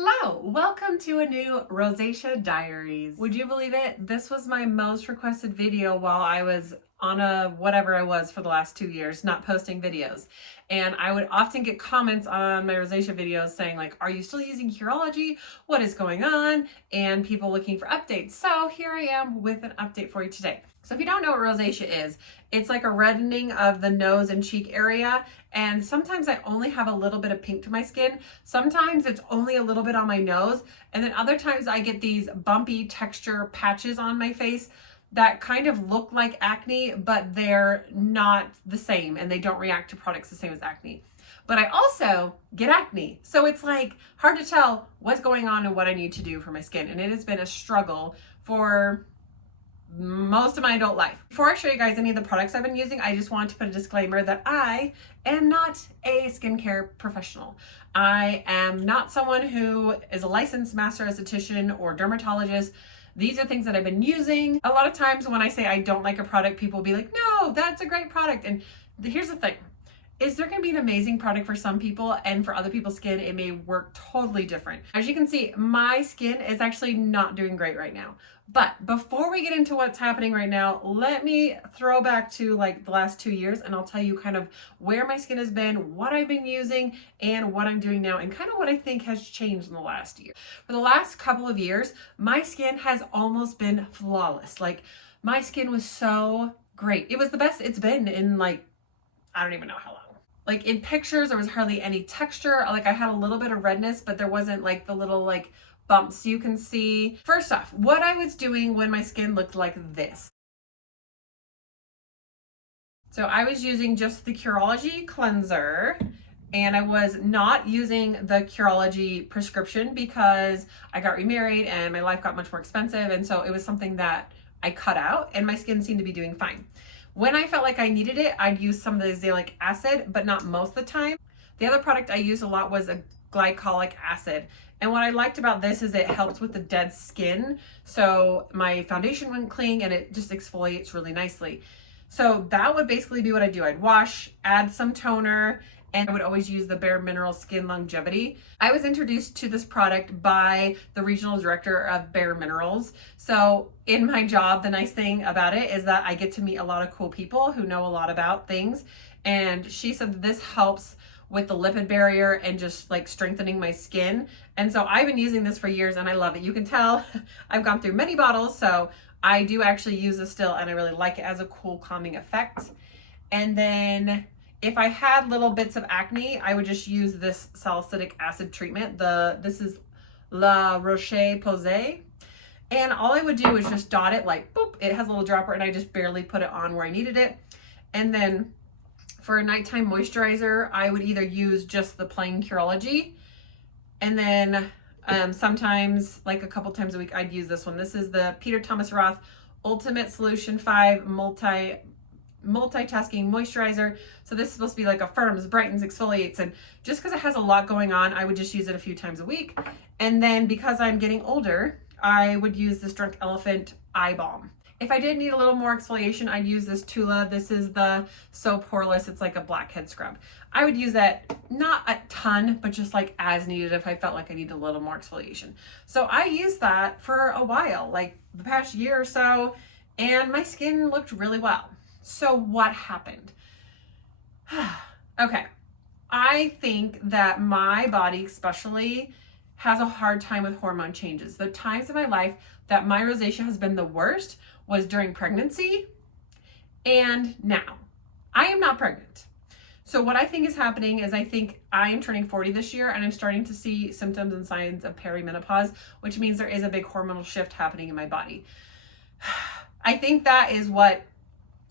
Hello, welcome to a new Rosacea Diaries. Would you believe it? This was my most requested video while I was on a whatever I was for the last 2 years, not posting videos. And I would often get comments on my rosacea videos saying like, are you still using Curology? What is going on? And people looking for updates. So here I am with an update for you today. So if you don't know what rosacea is, it's like a reddening of the nose and cheek area. And sometimes I only have a little bit of pink to my skin. Sometimes it's only a little bit on my nose. And then other times I get these bumpy texture patches on my face that kind of look like acne, but they're not the same and they don't react to products the same as acne. But I also get acne. So it's like hard to tell what's going on and what I need to do for my skin. And it has been a struggle for most of my adult life. Before I show you guys any of the products I've been using, I just want to put a disclaimer that I am not a skincare professional. I am not someone who is a licensed master esthetician or dermatologist. These are things that I've been using. A lot of times when I say I don't like a product, people will be like, no, that's a great product. And here's the thing. Is there can be an amazing product for some people, and for other people's skin, it may work totally different. As you can see, my skin is actually not doing great right now. But before we get into what's happening right now, let me throw back to like the last 2 years and I'll tell you kind of where my skin has been, what I've been using, and what I'm doing now, and kind of what I think has changed in the last year. For the last couple of years, my skin has almost been flawless. Like my skin was so great. It was the best it's been in like, I don't even know how long. Like in pictures, there was hardly any texture. Like I had a little bit of redness, but there wasn't like the little like bumps you can see. First off, what I was doing when my skin looked like this. So I was using just the Curology cleanser, and I was not using the Curology prescription because I got remarried and my life got much more expensive. And so it was something that I cut out and my skin seemed to be doing fine. When I felt like I needed it, I'd use some of the Azelaic acid, but not most of the time. The other product I used a lot was a Glycolic acid. And what I liked about this is it helps with the dead skin. So my foundation wouldn't cling and it just exfoliates really nicely. So that would basically be what I do. I'd wash, add some toner, and I would always use the Bare Minerals Skin Longevity. I was introduced to this product by the regional director of Bare Minerals. So in my job, the nice thing about it is that I get to meet a lot of cool people who know a lot about things. And she said that this helps with the lipid barrier and just like strengthening my skin. And so I've been using this for years and I love it. You can tell I've gone through many bottles. So I do actually use this still and I really like it as a cool calming effect. And then if I had little bits of acne, I would just use this salicylic acid treatment. This is Roche-Posay. And all I would do is just dot it like, boop, it has a little dropper and I just barely put it on where I needed it. And then for a nighttime moisturizer, I would either use just the plain Curology. And then sometimes, like a couple times a week, I'd use this one. This is the Thomas Roth Ultimate Solution 5 multitasking moisturizer. So this is supposed to be like affirms, brightens, exfoliates, and just because it has a lot going on, I would just use it a few times a week. And then because I'm getting older, I would use this Drunk Elephant eye balm. If I did need a little more exfoliation, I'd use this Tula. This is the So Poreless. It's like a blackhead scrub. I would use that, not a ton, but just like as needed if I felt like I needed a little more exfoliation. So I used that for a while, like the past year or so, and my skin looked really well. So what happened? Okay, I think that my body especially has a hard time with hormone changes. The times in my life that my rosacea has been the worst was during pregnancy and now. I am not pregnant. So what I think is happening is I think I am turning 40 this year and I'm starting to see symptoms and signs of perimenopause, which means there is a big hormonal shift happening in my body. I think that is what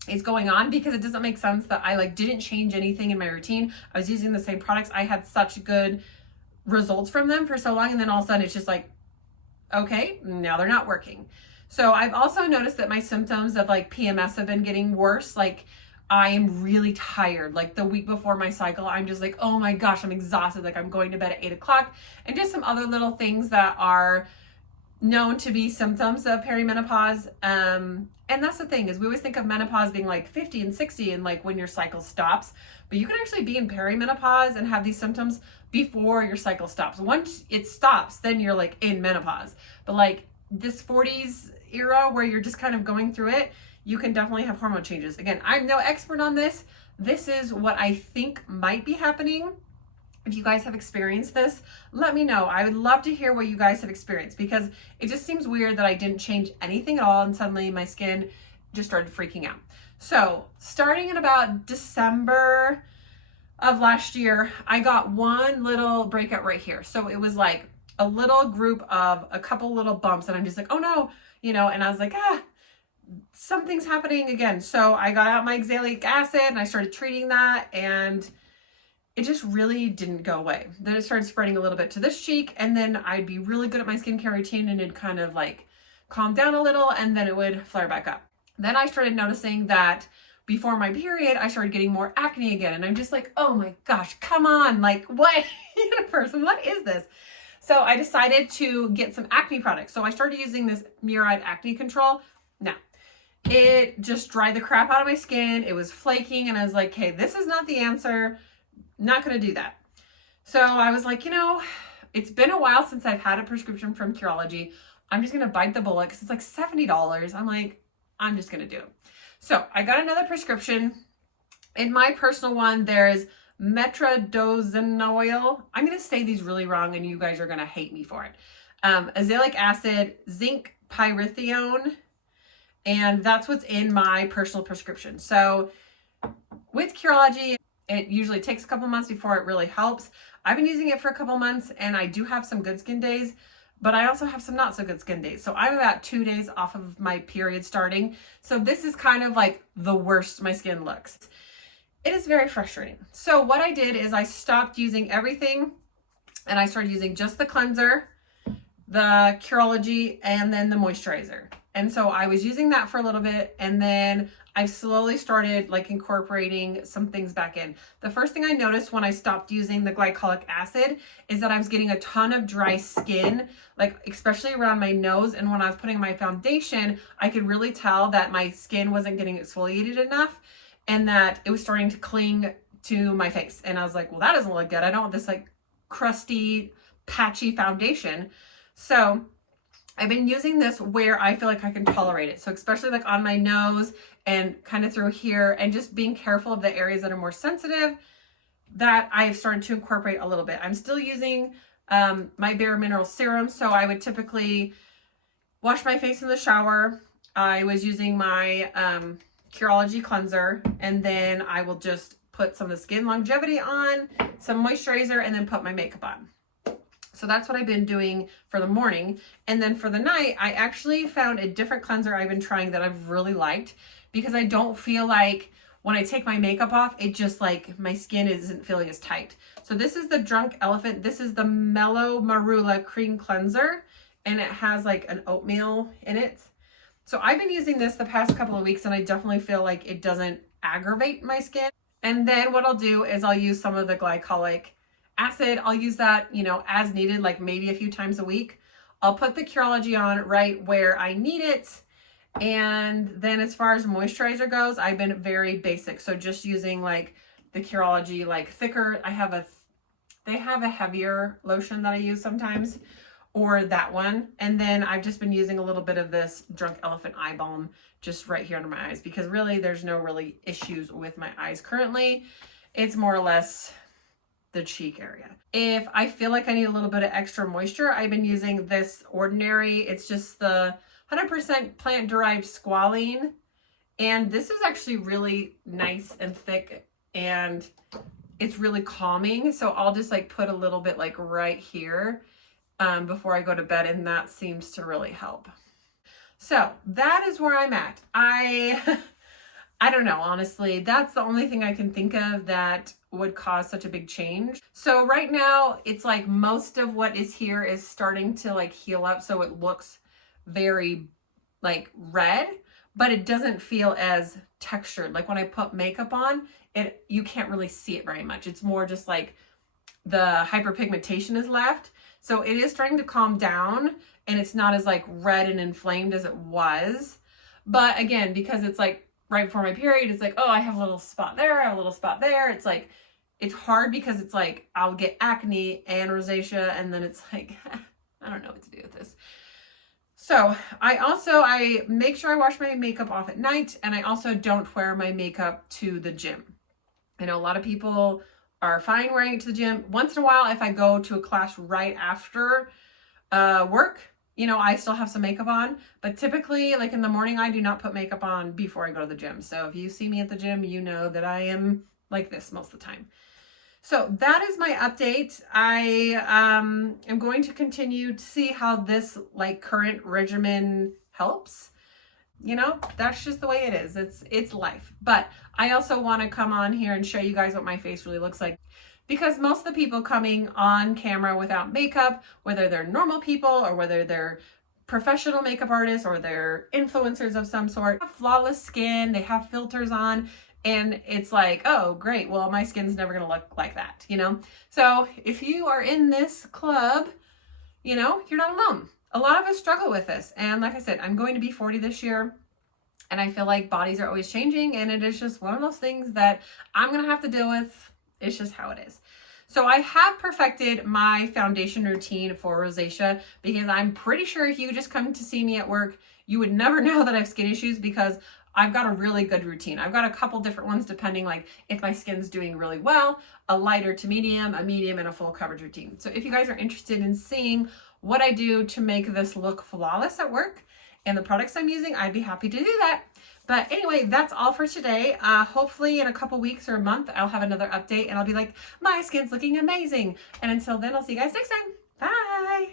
is going on because it doesn't make sense that I like didn't change anything in my routine. I was using the same products. I had such good results from them for so long, and then all of a sudden it's just like, okay, now they're not working. So I've also noticed that my symptoms of like PMS have been getting worse. Like I am really tired. Like the week before my cycle, I'm just like, oh my gosh, I'm exhausted. Like I'm going to bed at 8 o'clock, and just some other little things that are known to be symptoms of perimenopause. And that's the thing is we always think of menopause being like 50 and 60 and like when your cycle stops, but you can actually be in perimenopause and have these symptoms before your cycle stops. Once it stops, then you're like in menopause. But like this 40s era where you're just kind of going through it, you can definitely have hormone changes. Again, I'm no expert on this. This is what I think might be happening. If you guys have experienced this, let me know. I would love to hear what you guys have experienced, because it just seems weird that I didn't change anything at all and suddenly my skin just started freaking out. So starting in about December of last year, I got one little breakout right here. So it was like a little group of a couple little bumps, and I'm just like, oh no, you know, and I was like, something's happening again. So I got out my Azelaic acid and I started treating that, and it just really didn't go away. Then it started spreading a little bit to this cheek, and then I'd be really good at my skincare routine and it'd kind of like calm down a little, and then it would flare back up. Then I started noticing that before my period, I started getting more acne again. And I'm just like, oh my gosh, come on. Like, what universe? What is this? So I decided to get some acne products. So I started using this Murad acne control. Now, it just dried the crap out of my skin. It was flaking, and I was like, hey, this is not the answer. Not going to do that. So I was like, you know, it's been a while since I've had a prescription from Curology. I'm just going to bite the bullet because it's like $70. I'm like, I'm just going to do it. So I got another prescription. In my personal one, there's metronidazole. I'm going to say these really wrong and you guys are going to hate me for it. Azelaic acid, zinc pyrithione, and that's what's in my personal prescription. So with Curology, it usually takes a couple months before it really helps. I've been using it for a couple months, and I do have some good skin days, but I also have some not so good skin days. So I'm about 2 days off of my period starting. So this is kind of like the worst my skin looks. It is very frustrating. So what I did is I stopped using everything, and I started using just the cleanser, the Curology, and then the moisturizer. And so I was using that for a little bit, and then I've slowly started like incorporating some things back in. The first thing I noticed when I stopped using the glycolic acid is that I was getting a ton of dry skin, like especially around my nose. And when I was putting my foundation, I could really tell that my skin wasn't getting exfoliated enough and that it was starting to cling to my face. And I was like, well, that doesn't look good. I don't want this like crusty, patchy foundation. So I've been using this where I feel like I can tolerate it. So especially like on my nose and kind of through here, and just being careful of the areas that are more sensitive, that I've started to incorporate a little bit. I'm still using my Bare Mineral Serum. So I would typically wash my face in the shower. I was using my Curology cleanser, and then I will just put some of the Skin Longevity on, some moisturizer, and then put my makeup on. So that's what I've been doing for the morning. And then for the night, I actually found a different cleanser I've been trying that I've really liked, because I don't feel like when I take my makeup off, it just like my skin isn't feeling as tight. So this is the Drunk Elephant. This is the Mellow Marula Cream Cleanser, and it has like an oatmeal in it. So I've been using this the past couple of weeks, and I definitely feel like it doesn't aggravate my skin. And then what I'll do is I'll use some of the glycolic acid. I'll use that, you know, as needed, like maybe a few times a week. I'll put the Curology on right where I need it. And then as far as moisturizer goes, I've been very basic. So just using like the Curology, like thicker. They have a heavier lotion that I use sometimes, or that one. And then I've just been using a little bit of this Drunk Elephant eye balm just right here under my eyes, because really there's no really issues with my eyes currently. It's more or less the cheek area. If I feel like I need a little bit of extra moisture, I've been using this Ordinary. It's just the 100% plant-derived squalane. And this is actually really nice and thick, and it's really calming. So I'll just like put a little bit like right here before I go to bed, and that seems to really help. So that is where I'm at. I don't know, honestly. That's the only thing I can think of that would cause such a big change. So right now, it's like most of what is here is starting to like heal up. So it looks very like red, but it doesn't feel as textured. Like when I put makeup on, you can't really see it very much. It's more just like the hyperpigmentation is left. So it is starting to calm down, and it's not as like red and inflamed as it was. But again, because it's like right before my period, it's like, oh, I have a little spot there, I have a little spot there. It's like, it's hard because it's like, I'll get acne and rosacea, and then it's like, I don't know what to do with this. So I make sure I wash my makeup off at night, and I also don't wear my makeup to the gym. I know a lot of people are fine wearing it to the gym. Once in a while, if I go to a class right after work, you know, I still have some makeup on, but typically like in the morning, I do not put makeup on before I go to the gym. So if you see me at the gym, you know that I am like this most of the time. So that is my update. I am going to continue to see how this like current regimen helps. You know, that's just the way it is. It's life. But I also want to come on here and show you guys what my face really looks like, because most of the people coming on camera without makeup, whether they're normal people or whether they're professional makeup artists or they're influencers of some sort, have flawless skin, they have filters on, and it's like, oh, great. Well, my skin's never going to look like that, you know? So if you are in this club, you know, you're not alone. A lot of us struggle with this. And like I said, I'm going to be 40 this year, and I feel like bodies are always changing, and it is just one of those things that I'm going to have to deal with. It's just how it is. So I have perfected my foundation routine for rosacea, because I'm pretty sure if you just come to see me at work, you would never know that I have skin issues, because I've got a really good routine. I've got a couple different ones depending like if my skin's doing really well, a lighter to medium, a medium, and a full coverage routine. So if you guys are interested in seeing what I do to make this look flawless at work and the products I'm using, I'd be happy to do that. But anyway, that's all for today. Hopefully in a couple weeks or a month, I'll have another update and I'll be like, my skin's looking amazing. And until then, I'll see you guys next time. Bye.